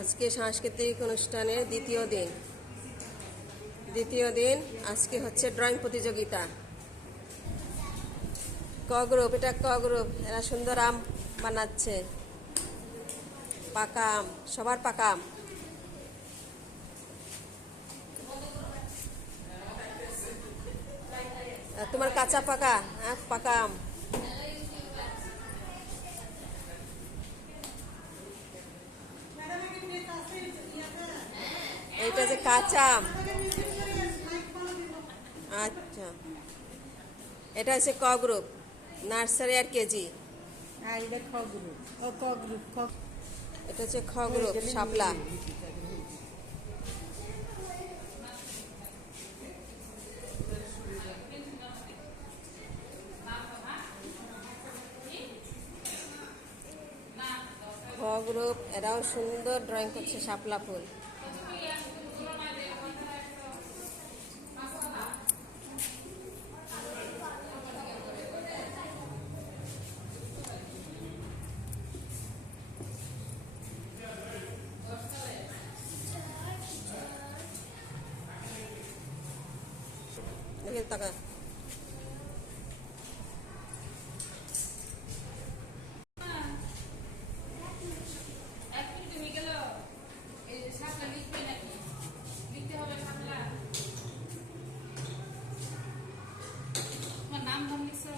আজকে সাংস্কৃতিক অনুষ্ঠানের দ্বিতীয় দিন। দ্বিতীয় দিন আজকে হচ্ছে ড্রয়িং প্রতিযোগিতা। ক গ্রুপ, এটা ক গ্রুপ? এরা সুন্দর আম বানাচ্ছে। পাকা আম, সবার পাকা আম। তোমার কাঁচা পাকা? হ্যাঁ পাকা আম। কাঁচা আচ্ছা। এটা হচ্ছে ক গ্রুপ নার্সারি আর কেজি। হ্যাঁ এটা হচ্ছে খ গ্রুপ শাপলা। খ গ্রুপ এরাও সুন্দর ড্রয়িং করছে শাপলা ফুল। ধাম লিখছো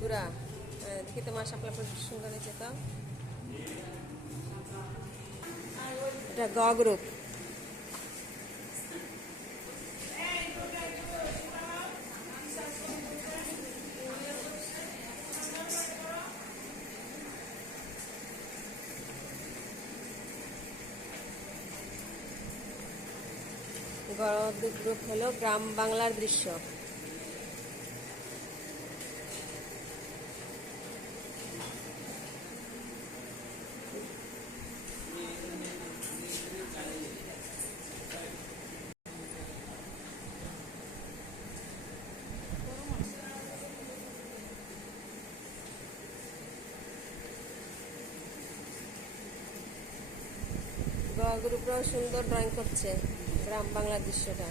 গুড়া দেখি তোমার শাপলা সুন্দর হয়েছে তো। এটা গ্রুপ গ্রুপ হলো গ্রাম বাংলার দৃশ্য। গ্রুপরাও সুন্দর ড্রয়িং করছে। গ্রাম বাংলার দৃশ্যটা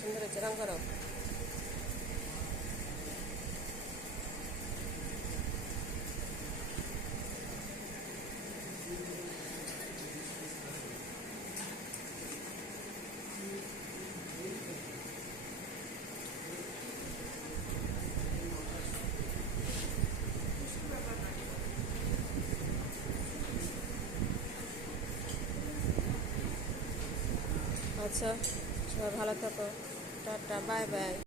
সুন্দর হচ্ছে রং করো। আচ্ছা সবাই ভালো থাকো। Tata bye bye.